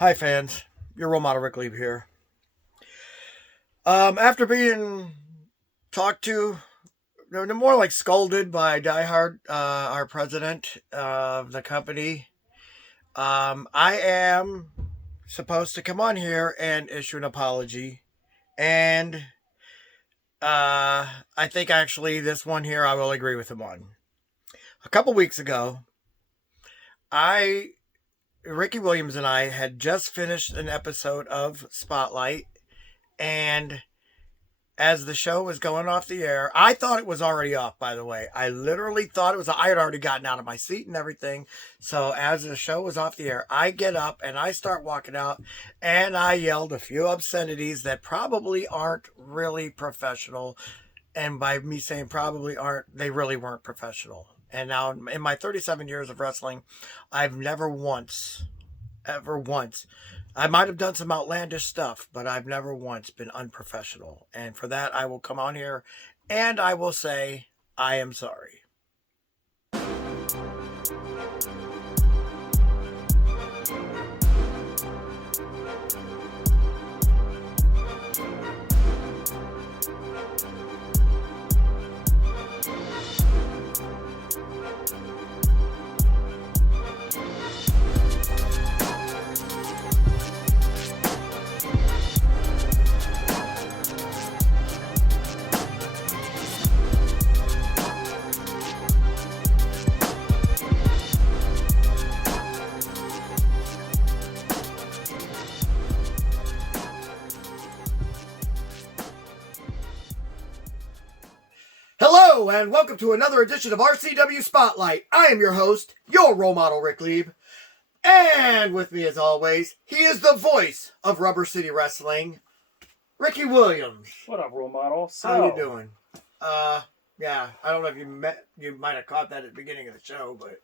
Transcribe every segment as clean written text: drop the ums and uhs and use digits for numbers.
Hi, fans. Your role model, Rick Lieb here. After being talked to, no, more like scolded by Diehard, our president of the company, I am supposed to come on here and issue an apology. And I think actually this one here I will agree with him on. A couple weeks ago, Ricky Williams and I had just finished an episode of Spotlight, and as the show was going off the air, I thought it was already off, by the way. I literally thought it was, I had already gotten out of my seat and everything. So as the show was off the air, I get up and I start walking out and I yelled a few obscenities that probably aren't really professional. And by me saying probably aren't, they really weren't professional. And now in my 37 years of wrestling, I've never once, ever once, I might have done some outlandish stuff, but I've never once been unprofessional. And for that, I will come on here and I will say, I am sorry. Hello, and welcome to another edition of RCW Spotlight. I am your host, your role model, Rick Lieb. And with me, as always, he is the voice of Rubber City Wrestling, Ricky Williams. What up, role model? How you doing? Yeah, I don't know if you might have caught that at the beginning of the show, but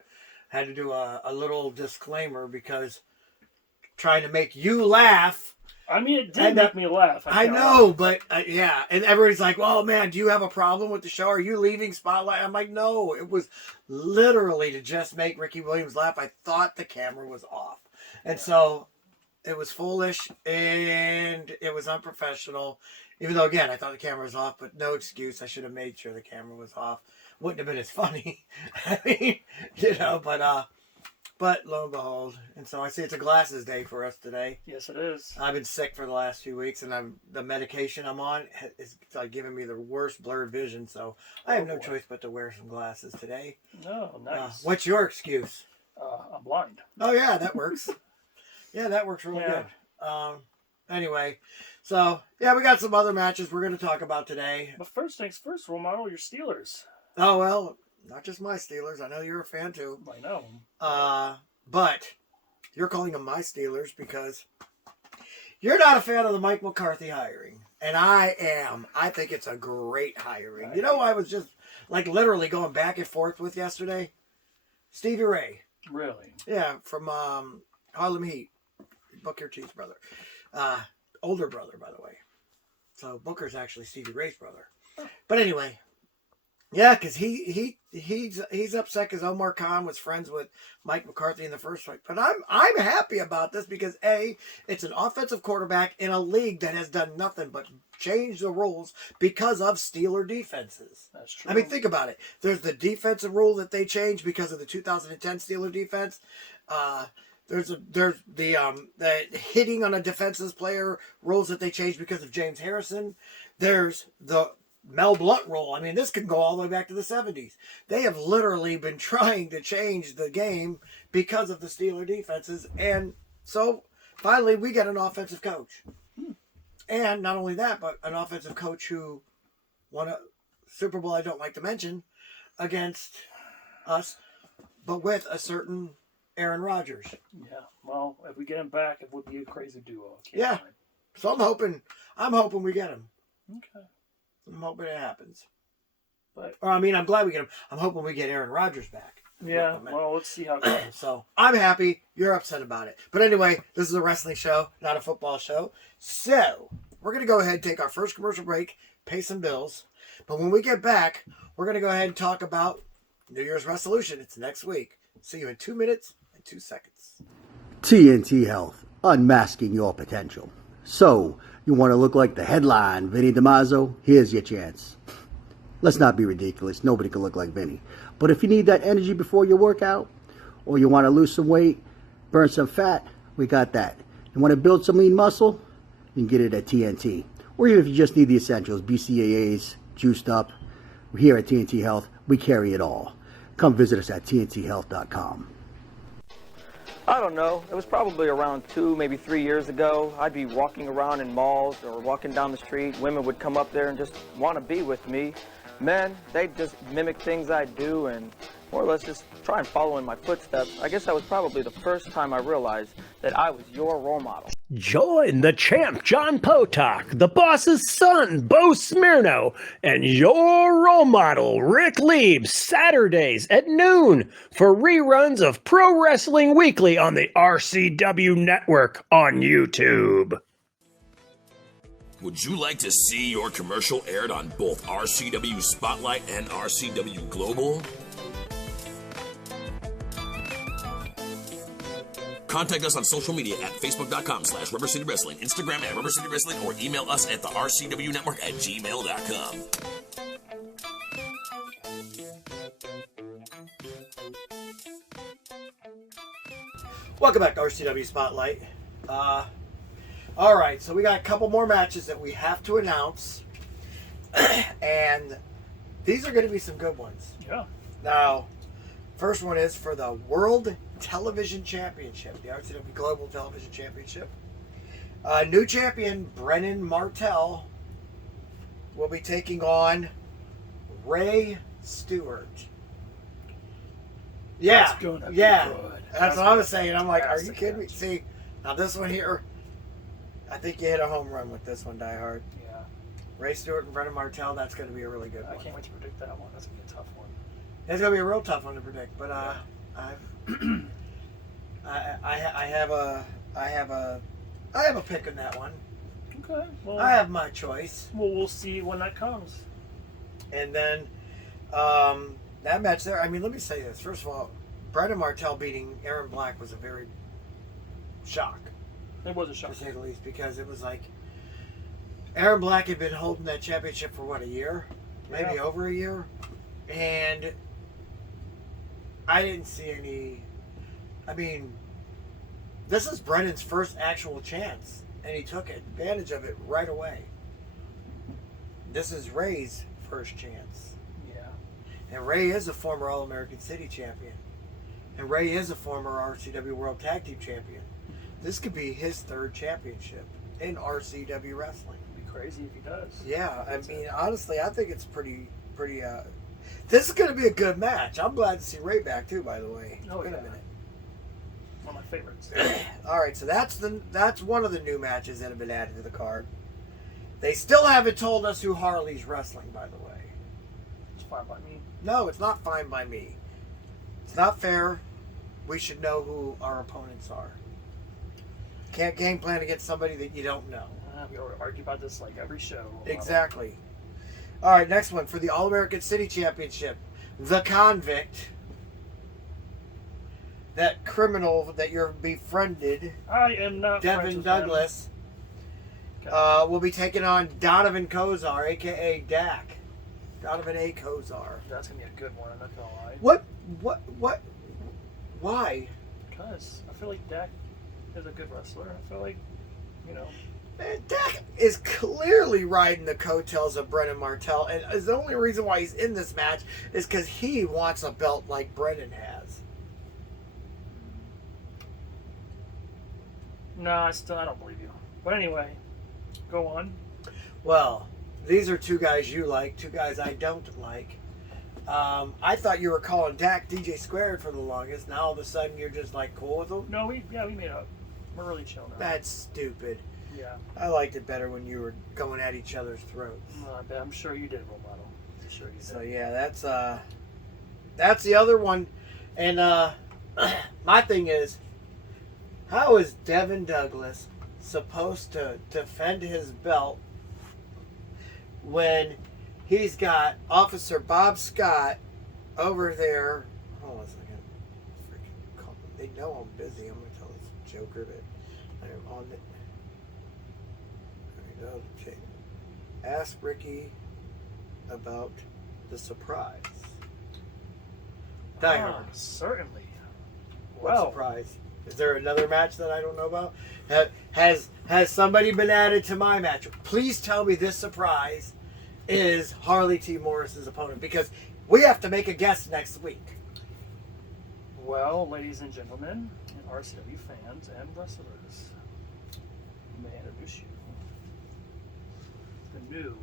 I had to do a little disclaimer because trying to make you laugh. I mean, it did make me laugh. I know, but yeah. And everybody's like, well, man, do you have a problem with the show? Are you leaving Spotlight? I'm like, no, it was literally to just make Ricky Williams laugh. I thought the camera was off. And so it was foolish and it was unprofessional. Even though, again, I thought the camera was off, but no excuse. I should have made sure the camera was off. Wouldn't have been as funny. I mean, but lo and behold, and so I see it's a glasses day for us today. Yes, it is. I've been sick for the last few weeks, and the medication I'm on is like giving me the worst blurred vision. So I have no choice but to wear some glasses today. Oh, nice. What's your excuse? I'm blind. Oh yeah, that works. Yeah, that works really good. Anyway, so yeah, we got some other matches we're going to talk about today. But first things first, role model, your Steelers. Oh well. Not just my Steelers. I know you're a fan too. I know. But you're calling them my Steelers because you're not a fan of the Mike McCarthy hiring. And I am. I think it's a great hiring. You know, I was just like literally going back and forth with yesterday? Stevie Ray. Really? Yeah, from Harlem Heat. Booker T's brother. Older brother, by the way. So Booker's actually Stevie Ray's brother. But anyway. Yeah, because he's upset because Omar Khan was friends with Mike McCarthy in the first place. But I'm happy about this because it's an offensive quarterback in a league that has done nothing but change the rules because of Steeler defenses. That's true. I mean, think about it. There's the defensive rule that they changed because of the 2010 Steeler defense. There's the hitting on a defenseless player rules that they changed because of James Harrison. There's the Mel Blount rule. I mean, this could go all the way back to the 70s. They have literally been trying to change the game because of the Steeler defenses. And so finally we get an offensive coach. And not only that, but an offensive coach who won a Super Bowl I don't like to mention against us, but with a certain Aaron Rodgers. Yeah. Well, if we get him back, it would be a crazy duo. Yeah. So I'm hoping we get him. Okay. I'm hoping it happens. I'm glad we get him. I'm hoping we get Aaron Rodgers back. Yeah, well, let's see how it goes. So, I'm happy. You're upset about it. But anyway, this is a wrestling show, not a football show. So, we're going to go ahead and take our first commercial break, pay some bills. But when we get back, we're going to go ahead and talk about New Year's resolution. It's next week. See you in 2 minutes and 2 seconds. TNT Health. unmasking your potential. So, you want to look like the headline Vinny DiMaggio? Here's your chance. Let's not be ridiculous. Nobody can look like Vinny. But if you need that energy before your workout, or you want to lose some weight, burn some fat, we got that. You want to build some lean muscle? You can get it at TNT. Or even if you just need the essentials, BCAAs, juiced up. Here at TNT Health, we carry it all. Come visit us at tnthealth.com. I don't know. It was probably around 2, maybe 3 years ago. I'd be walking around in malls or walking down the street. Women would come up there and just want to be with me. Men, they'd just mimic things I do and more or less just try and follow in my footsteps. I guess that was probably the first time I realized that I was your role model. Join the champ, John Potok, the boss's son, Bo Smirno, and your role model, Rick Lieb, Saturdays at noon for reruns of Pro Wrestling Weekly on the RCW Network on YouTube. Would you like to see your commercial aired on both RCW Spotlight and RCW Global? Contact us on social media at facebook.com/Rubber City Wrestling, Instagram at Rubber City Wrestling, or email us at the RCW Network at gmail.com. Welcome back to RCW Spotlight. All right, so we got a couple more matches that we have to announce, and these are going to be some good ones. Yeah. Now, first one is for the World Television Championship, the RCW Global Television Championship. New champion Brennan Martell will be taking on Ray Stewart. Yeah, That's gonna be yeah. good. That's what I was saying. I'm like, are you fantastic kidding me? match. See, now this one here, I think you hit a home run with this one, Die Hard. Yeah. Ray Stewart and Brennan Martell, that's going to be a really good I one. can't wait to predict that one. That's gonna be a tough one. It's going to be a real tough one to predict, but I have a pick in that one. Okay. Well, I have my choice. well, we'll see when that comes. And then that match there, I mean, let me say this. First of all, Brennan Martell beating Aaron Black was a very shock, It was a to shock. say the least, because it was like Aaron Black had been holding that championship for what, a year? Maybe Yeah. over a year? And I didn't see any. I mean, this is Brennan's first actual chance, and he took advantage of it right away. This is Ray's first chance. Yeah. And Ray is a former All-American City champion. And Ray is a former RCW World Tag Team champion. This could be his third championship in RCW wrestling. It'd be crazy if he does. Yeah, I mean, honestly, I think it's pretty. This is going to be a good match. I'm glad to see Ray back too. By the way. Oh, Wait a yeah. minute. One of my favorites. All right, so that's one of the new matches that have been added to the card. They still haven't told us who Harley's wrestling, by the way. It's fine by me. No, it's not fine by me. It's not fair. We should know who our opponents are. Can't game plan against somebody that you don't know. We argue about this like every show. Exactly. All right, next one for the All-American City Championship. The Convict. That criminal that you're befriended, I am not friends Devin with Douglas, him. Okay. will be taking on Donovan Kozar, a.k.a. Dak. Donovan A. Kozar. That's gonna be a good one. I'm not gonna lie. What? Why? Because I feel like Dak is a good wrestler. I feel like, you know, Man, Dak is clearly riding the coattails of Brennan Martell, and the only reason why he's in this match is because he wants a belt like Brennan has. no, I don't believe you. But anyway, go on. Well, these are two guys you like, two guys I don't like. I thought you were calling Dak DJ Squared for the longest. Now all of a sudden you're just like cool with him? No, we made up. We're really chill now. That's stupid. Yeah. I liked it better when you were going at each other's throats. I bet. I'm sure you did, role model. I'm sure you did. So yeah, that's the other one. And my thing is, how is Devin Douglas supposed to defend his belt when he's got Officer Bob Scott over there? Hold on a second. Freaking call. They know I'm busy. I'm gonna tell this joker that I am on the. There we go. Okay. Ask Ricky about the surprise. Die Hard. Certainly. What Well, surprise? Is there another match that I don't know about? Has somebody been added to my match? Please tell me this surprise is Harley T. Morris's opponent, because we have to make a guess next week. well, ladies and gentlemen, and RCW fans and wrestlers, may I introduce you the new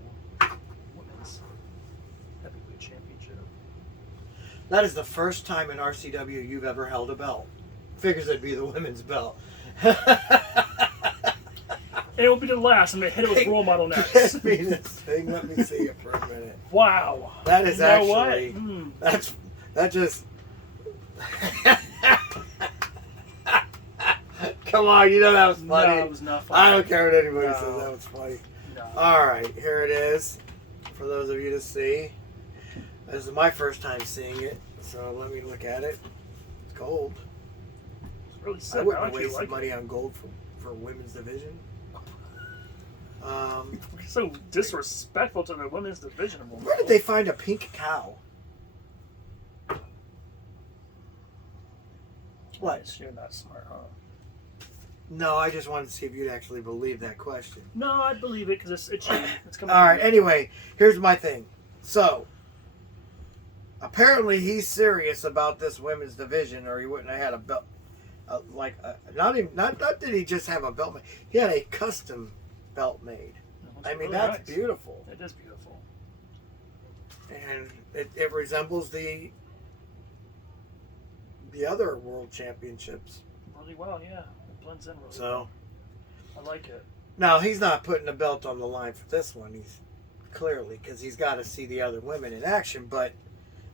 Women's Heavyweight Championship. That is the first time in RCW you've ever held a belt. Figures it'd be the women's belt. And it will be the last. I'm going to hit it with RoleModel next. Give me this thing. Let me see it for a minute. Wow. That is You know actually. what? That just. Come on, you know that was funny. No, it was not funny. I don't care what anybody No. says. That was funny. No. All right, here it is. For those of you to see, this is my first time seeing it, so let me look at it. It's gold. It's really I sick. wouldn't actually waste like money on gold for women's division. it. So disrespectful to the women's division. of Where did they find a pink cow? What? You're not smart, huh? No, I just wanted to see if you'd actually believe that question. No, I believe it because it's itchy. It's coming. All right. Anyway, here's my thing. So, apparently he's serious about this women's division, or he wouldn't have had a belt. Not that he just have a belt made. He had a custom belt made. I mean, really that's nice. beautiful, It is beautiful. and it resembles the other world championships. Really well, yeah. It blends in really So well. I like it. now he's not putting a belt on the line for this one. He's clearly, because he's got to see the other women in action. But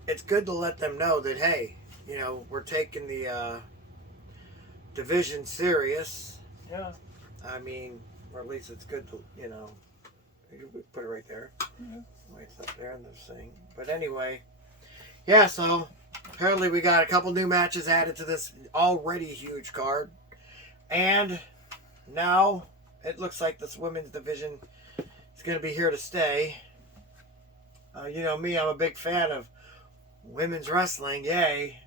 it's good to let them know that, hey, you know, we're taking the division serious. Yeah. I mean, or at least it's good to, you know, you put it right there. Wait, it's up there in this thing. But anyway, yeah, so apparently we got a couple new matches added to this already huge card. And now it looks like this women's division is going to be here to stay. You know me, I'm a big fan of women's wrestling. Yay.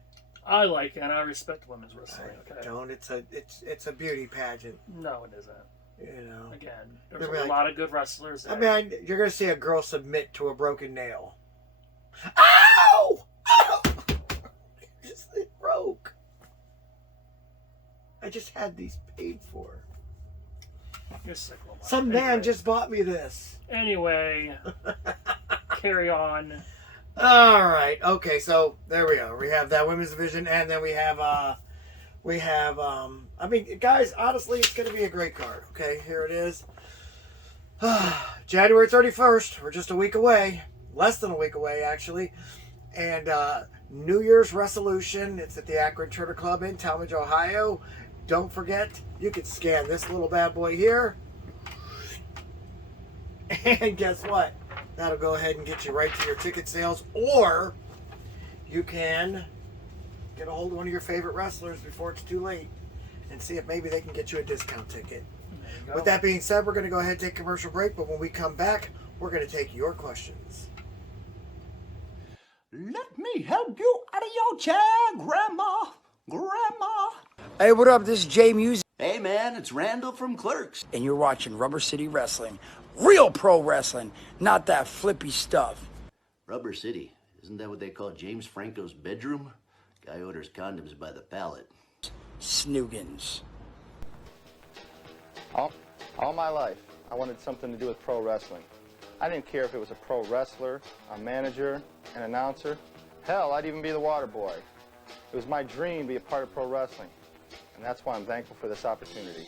I like it, and I respect women's wrestling. Okay. Don't. It's a beauty pageant. No, it isn't. You know. Again, You'll there's be a like- lot of good wrestlers. I There. mean, you're going to see a girl submit to a broken nail. Ow! Ow! It broke. I just had these paid for. You're sick, Lamar. Some man just bought me this. Anyway, carry on. All right. Okay. So there we are. We have that women's division, and then we have. I mean, guys. Honestly, it's going to be a great card. Okay. Here it is. January 31st. We're just a week away. Less than a week away, actually. And New Year's resolution. It's at the Akron Turtle Club in Talmadge, Ohio. Don't forget, you can scan this little bad boy here. And guess what? That'll go ahead and get you right to your ticket sales. Or you can get a hold of one of your favorite wrestlers before it's too late and see if maybe they can get you a discount ticket. There you go. With that being said, we're going to go ahead and take a commercial break. But when we come back, we're going to take your questions. Let me help you out of your chair, Grandma. Grandma. Hey, what up? This is Jay Music, Hey, man, it's Randall from Clerks. and you're watching Rubber City Wrestling. Real pro wrestling, not that flippy stuff. Rubber City. Isn't that what they call James Franco's bedroom? Guy orders condoms by the pallet. Snoogans. All my life, I wanted something to do with pro wrestling. I didn't care if it was a pro wrestler, a manager, an announcer. Hell, I'd even be the water boy. It was my dream to be a part of pro wrestling, and that's why I'm thankful for this opportunity.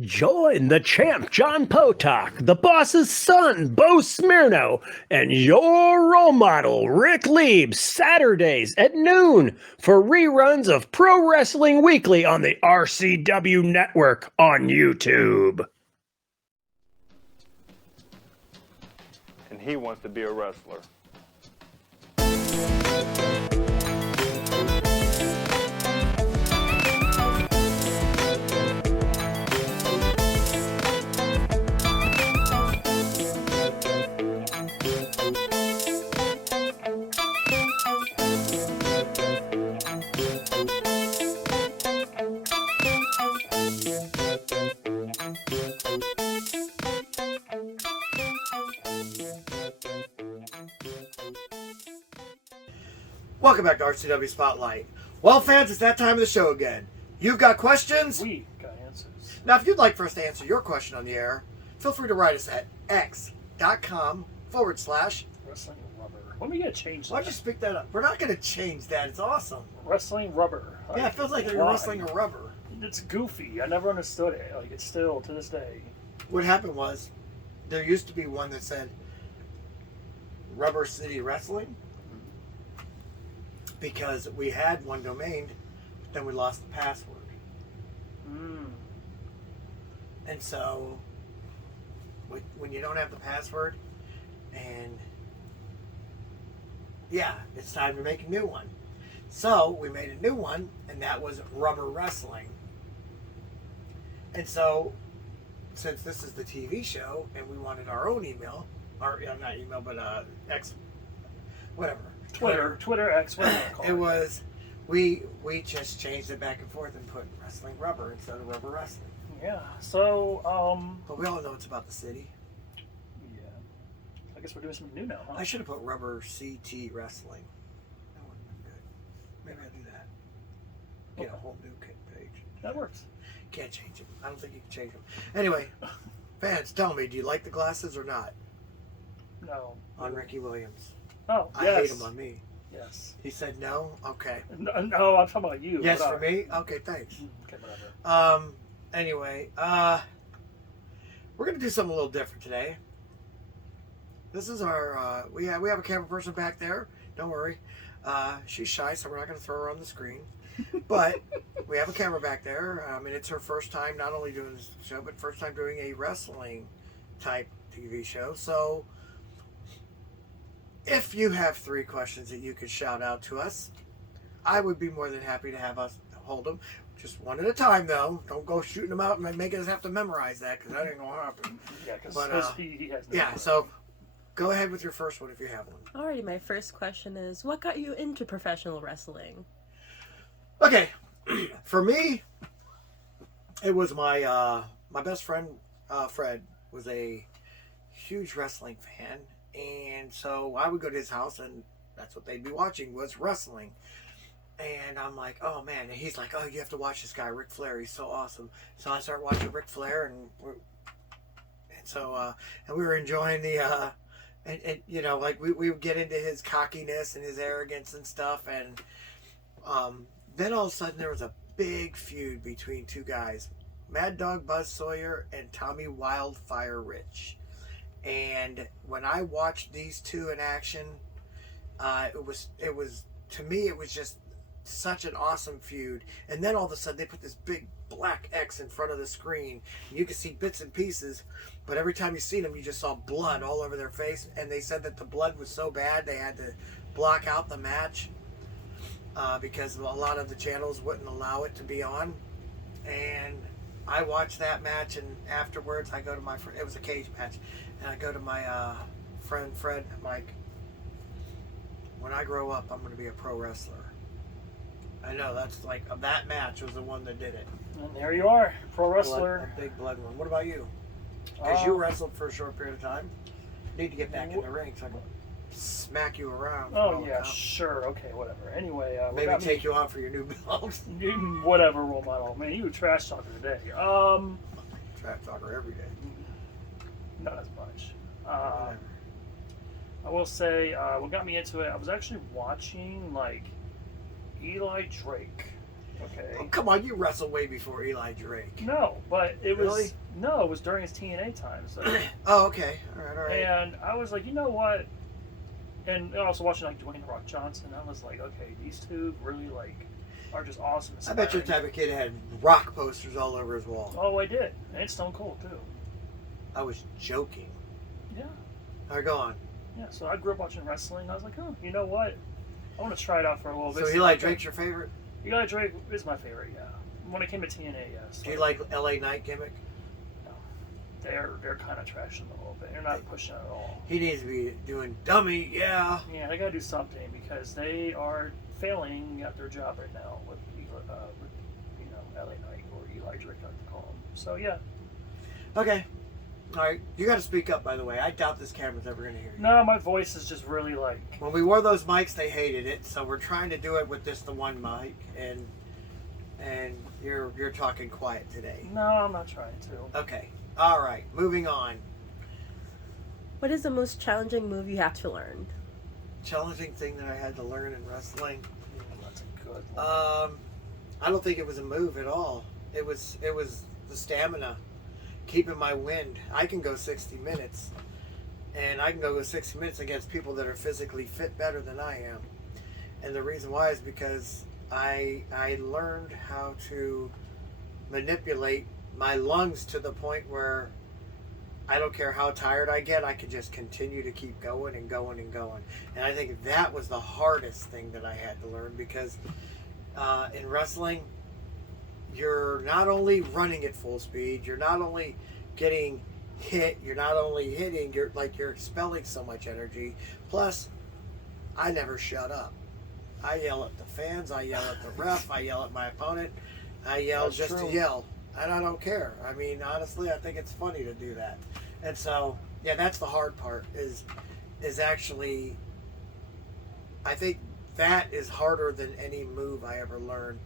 Join the champ, John Potok, the boss's son, Bo Smirno, and your role model, Rick Lieb, Saturdays at noon for reruns of Pro Wrestling Weekly on the RCW Network on YouTube. And he wants to be a wrestler. Welcome back to RCW Spotlight. Well, fans, it's that time of the show again. You've got questions? We got answers. Now, if you'd like for us to answer your question on the air, feel free to write us at x.com/. Wrestling rubber. When we gonna change that? Why'd you speak that up? We're not going to change that. It's awesome. Wrestling rubber. Yeah, it feels like you're wrestling a rubber. It's goofy. I never understood it. Like, it's still, to this day. What happened was, there used to be one that said Rubber City Wrestling, because we had one domain, but then we lost the password. And so, when you don't have the password, and yeah, it's time to make a new one. So we made a new one, and that was Rubber Wrestling. And so, since this is the TV show, and we wanted our own email, or not email, but X, whatever. Twitter X, whatever you call it. It was, we just changed it back and forth and put Wrestling Rubber instead of Rubber Wrestling. Yeah, so, But we all know it's about the city. yeah. I guess we're doing something new now, huh? I should have put Rubber CT Wrestling. That would have been good. Maybe I'll do that. Get a whole new page. That works. Can't change them. I don't think you can change them. Anyway, fans, tell me, do you like the glasses or not? No. On Ricky Williams. Oh, I yes. hate them on me. Yes. He said no? Okay. No, I'm talking about you. Yes, What for up? me? Okay, thanks. Okay, whatever. Anyway, we're going to do something a little different today. This is our, we have a camera person back there. Don't worry. She's shy, so we're not going to throw her on the screen. But we have a camera back there. I mean, it's her first time not only doing this show, but first time doing a wrestling type TV show. So if you have 3 questions that you could shout out to us, I would be more than happy to have us hold them. Just one at a time, though. Don't go shooting them out and make us have to memorize that, because that ain't going to happen. Yeah, because he has no yeah, so go ahead with your first one if you have one. Alrighty, my first question is, what got you into professional wrestling? Okay, for me, it was my my best friend Fred was a huge wrestling fan, and so I would go to his house, and that's what they'd be watching was wrestling. And I'm like, oh man, and he's like, oh, you have to watch this guy, Ric Flair. He's so awesome. So I start watching Ric Flair, and we were enjoying the and you know, like we would get into his cockiness and his arrogance and stuff, and then all of a sudden there was a big feud between 2 guys, Mad Dog Buzz Sawyer and Tommy Wildfire Rich. And when I watched these 2 in action, it was to me it was just such an awesome feud. And then all of a sudden they put this big black X in front of the screen, and you could see bits and pieces, but every time you seen them you just saw blood all over their face. And they said that the blood was so bad they had to block out the match because a lot of the channels wouldn't allow it to be on. And I watched that match, and afterwards I go to my friend, it was a cage match, and I go to my friend Fred, Mike, when I grow up I'm going to be a pro wrestler. I know, that's like, that match was the one that did it. And there you are, pro wrestler. A big blood one. What about you? Because you wrestled for a short period of time. Need to get back in the ring so I can smack you around. Oh yeah, sure, okay, whatever. Anyway, maybe take you on for your new belt. Whatever, role model. Man, you were trash talker today. Trash talker every day. Not as much. I will say, what got me into it, I was actually watching like Eli Drake. Okay. Oh, come on, you wrestled way before Eli Drake. No, but it was Really? no, it was during his TNA time. So. Oh, okay. All right. And I was like, you know what? And also watching like Dwayne The Rock Johnson, I was like, okay, these 2 really like are just awesome. I bet you're the type of kid that had Rock posters all over his wall. Oh, I did. And it's Stone Cold too. I was joking. Yeah. All right, go on. Yeah. So I grew up watching wrestling. I was like, oh, you know what? I want to try it out for a little bit. So Eli Drake's your favorite? Eli Drake is my favorite. Yeah. When it came to TNA, yes. Do you like LA Knight gimmick? No. They're kind of trashing a little bit. They're not pushing it at all. He needs to be doing dummy, yeah. Yeah, they gotta do something because they are failing at their job right now with LA Knight or Eli Drake, I like to call him. So yeah. Okay. All right, you got to speak up, by the way. I doubt this camera's ever going to hear you. No, my voice is just really like... When we wore those mics, they hated it, so we're trying to do it with just the one mic, and you're talking quiet today. No, I'm not trying to. Okay. All right, moving on. What is the most challenging move you have to learn? Challenging thing that I had to learn in wrestling. That's a good one. I don't think it was a move at all. It was the stamina, keeping my wind. I can go 60 minutes, and I can go 60 minutes against people that are physically fit better than I am. And the reason why is because I learned how to manipulate my lungs to the point where I don't care how tired I get, I can just continue to keep going and going and going. And I think that was the hardest thing that I had to learn, because in wrestling, you're not only running at full speed, you're not only getting hit, you're not only hitting, you're expelling so much energy. Plus, I never shut up. I yell at the fans, I yell at the ref, I yell at my opponent, I yell That's just true. to yell. And I don't care. I mean, honestly, I think it's funny to do that. And so, yeah, that's the hard part, is actually, I think that is harder than any move I ever learned.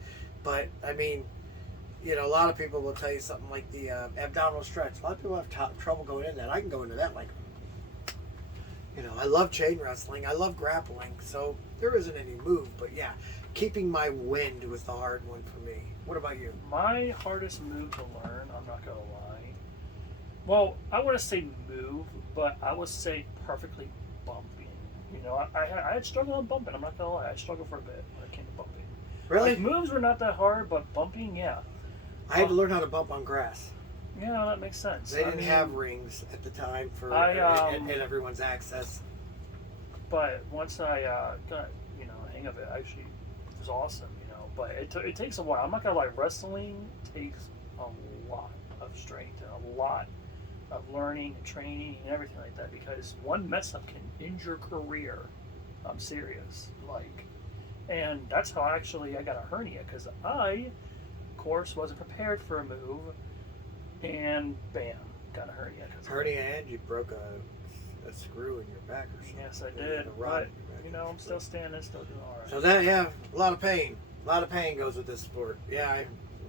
But, I mean, you know, a lot of people will tell you something like the abdominal stretch. A lot of people have trouble going in that. I can go into that like, you know, I love chain wrestling. I love grappling. So there isn't any move. But, yeah, keeping my wind was the hard one for me. What about you? My hardest move to learn, I'm not going to lie. Well, I wouldn't say move, but I would say perfectly bumping. You know, I had struggled on bumping. I'm not going to lie. I struggled for a bit when it came to bumping. Really? Like, moves were not that hard, but bumping, yeah. I had to learn how to bump on grass. Yeah, that makes sense. They didn't have rings at the time for and everyone's access. But once I got, you know, hang of it, actually, it was awesome, you know. But it takes a while. I'm not gonna lie, wrestling takes a lot of strength and a lot of learning and training and everything like that, because one mess up can end your career. I'm serious, like, and that's how I got a hernia, because I, of course, wasn't prepared for a move, and bam, got a hernia. Hernia, and you broke a screw in your back or something. Yes, I did. But you know, I'm still standing, still doing all right. So that, yeah, a lot of pain. A lot of pain goes with this sport. Yeah,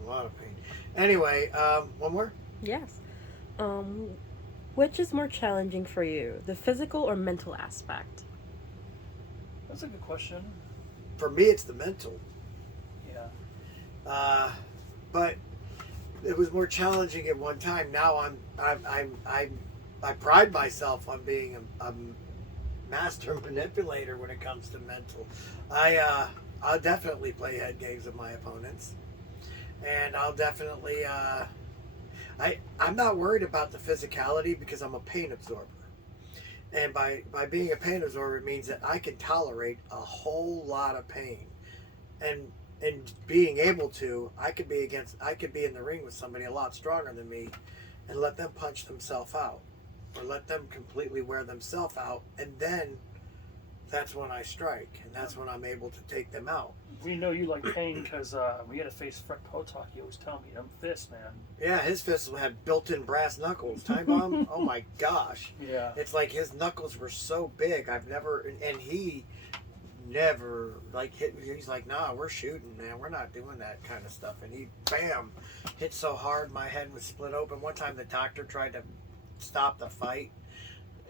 a lot of pain. Anyway, one more? Yes. Which is more challenging for you, the physical or mental aspect? That's a good question. For me, it's the mental. Yeah. But it was more challenging at one time. Now I pride myself on being a master manipulator when it comes to mental. I'll definitely play head games with my opponents, and I'll definitely I'm not worried about the physicality, because I'm a pain absorber. And by being a pain absorber, it means that I can tolerate a whole lot of pain. And being able to, I could be in the ring with somebody a lot stronger than me and let them punch themselves out, or let them completely wear themselves out, and then that's when I strike, and that's when I'm able to take them out. We know you like pain, because we had to face Frank Potok. He always tell me, them fists, man. Yeah, his fists had built-in brass knuckles. Time bomb. Oh my gosh. Yeah. It's like his knuckles were so big. And he never like hit me. He's like, nah, we're shooting, man. We're not doing that kind of stuff. And he, bam, hit so hard my head was split open. One time the doctor tried to stop the fight.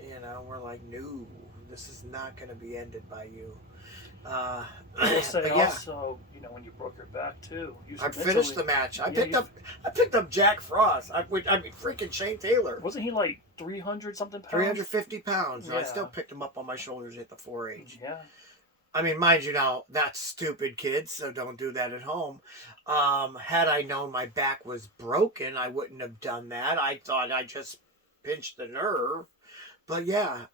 You know, we're like, no, this is not going to be ended by you. I will say yeah. Also, you know, when you broke your back too. I finished the match. I picked up Jack Frost. I mean, freaking Shane Taylor. Wasn't he like 300 something pounds? 350 pounds. Yeah. I still picked him up on my shoulders at the 4H. Yeah. I mean, mind you, now that's stupid, kids. So don't do that at home. Had I known my back was broken, I wouldn't have done that. I thought I just pinched the nerve. But yeah,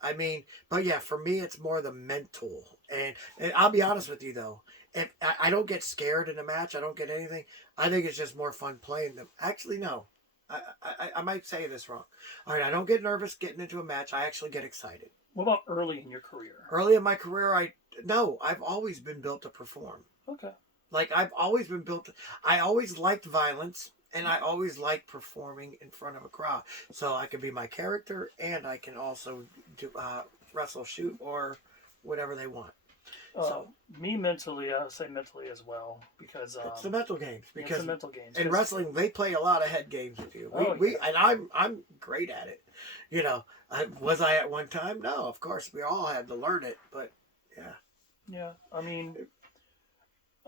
for me, it's more the mental. And I'll be honest with you, though. If I don't get scared in a match, I don't get anything. I think it's just more fun playing them. Actually, no. I might say this wrong. All right, I don't get nervous getting into a match. I actually get excited. What about early in your career? Early in my career, I've always been built to perform. Okay. Like, I've always been built. I always liked violence, And I always like performing in front of a crowd. So I can be my character and I can also do wrestle, shoot, or whatever they want. So me mentally, I would say mentally as well, because it's the mental games. Because it's the mental games. in wrestling, they play a lot of head games with you. And I'm great at it. You know, was I at one time? No, of course we all had to learn it, but yeah. Yeah, I mean,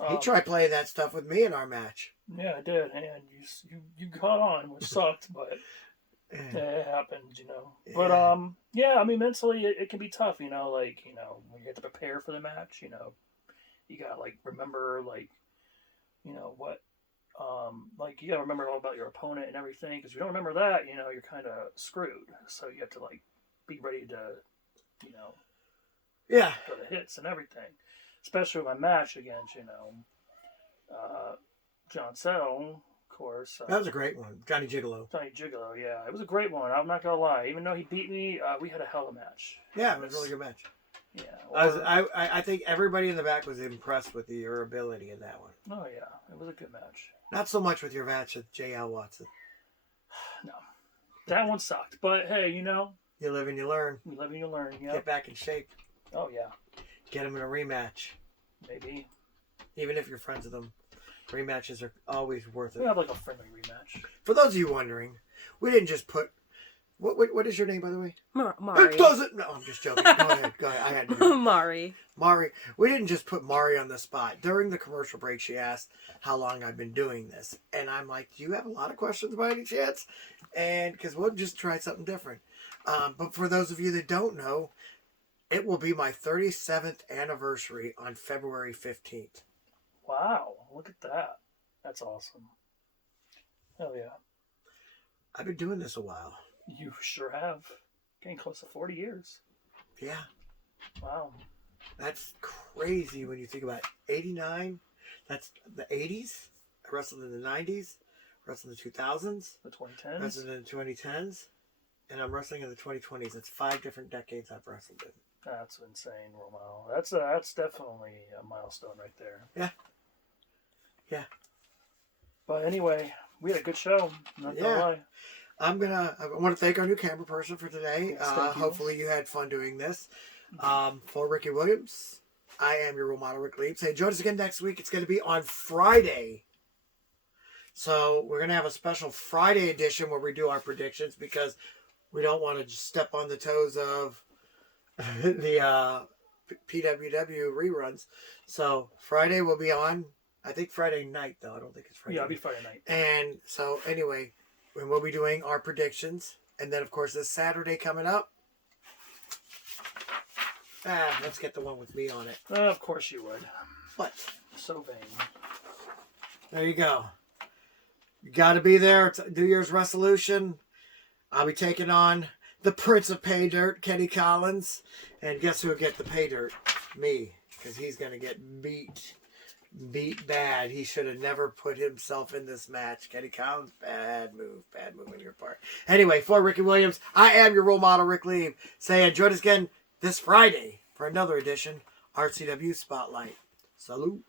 he tried playing that stuff with me in our match. Yeah, I did, and you caught on, which sucked, but it happened, you know. Yeah. But yeah, I mean, mentally it can be tough, you know. Like, you know, when you have to prepare for the match, you know, you gotta like remember, like, you know what, like you gotta remember all about your opponent and everything. Because if you don't remember that, you know, you're kind of screwed. So you have to like be ready to, you know, go to hits and everything. Especially with my match against, you know, John Settle, of course. That was a great one. Johnny Gigolo. Johnny Gigolo, yeah. It was a great one. I'm not going to lie. Even though he beat me, we had a hell of a match. Yeah, it was a really good match. Yeah. I think everybody in the back was impressed with your ability in that one. Oh, yeah. It was a good match. Not so much with your match with J.L. Watson. No. That one sucked. But, hey, you know. You live and you learn. You live and you learn, yeah. Get back in shape. Oh, yeah. Get him in a rematch. Maybe. Even if you're friends with them. Rematches are always worth it. We have like a friendly rematch. For those of you wondering, we didn't just put... What is your name, by the way? Mari. It doesn't... No, I'm just joking. Go ahead. I had to... Mari. Mari. We didn't just put Mari on the spot. During the commercial break, she asked how long I've been doing this. And I'm like, do you have a lot of questions by any chance? And because we'll just try something different. But for those of you that don't know, it will be my 37th anniversary on February 15th. Wow, look at that. That's awesome. Hell yeah. I've been doing this a while. You sure have. Getting close to 40 years. Yeah. Wow. That's crazy when you think about it. 89. That's the 80s. I wrestled in the 90s. Wrestled in the 2000s. The 2010s. Wrestled in the 2010s. And I'm wrestling in the 2020s. That's 5 different decades I've wrestled in. That's insane, RoleModel. That's definitely a milestone right there. Yeah. Yeah. But anyway, we had a good show. Not gonna lie. I want to thank our new camera person for today. Yes, hopefully you had fun doing this. For Ricky Williams, I am your role model, Rick Leeds. Hey, join us again next week. It's going to be on Friday. So we're going to have a special Friday edition where we do our predictions because we don't want to just step on the toes of the PWW reruns. So Friday will be on. I think Friday night, though. I don't think it's Friday. Yeah, it'll be Friday night. And so, anyway, we'll be doing our predictions. And then, of course, this Saturday coming up. Let's get the one with me on it. Of course you would. What? So vain. There you go. You got to be there. It's New Year's resolution. I'll be taking on the Prince of Pay Dirt, Kenny Collins. And guess who will get the pay dirt? Me. Because he's going to get beat bad. He should have never put himself in this match. Kenny Collins, bad move on your part. Anyway, for Ricky Williams, I am your role model, Rick Lieb, saying join us again this Friday for another edition, RCW Spotlight. Salute.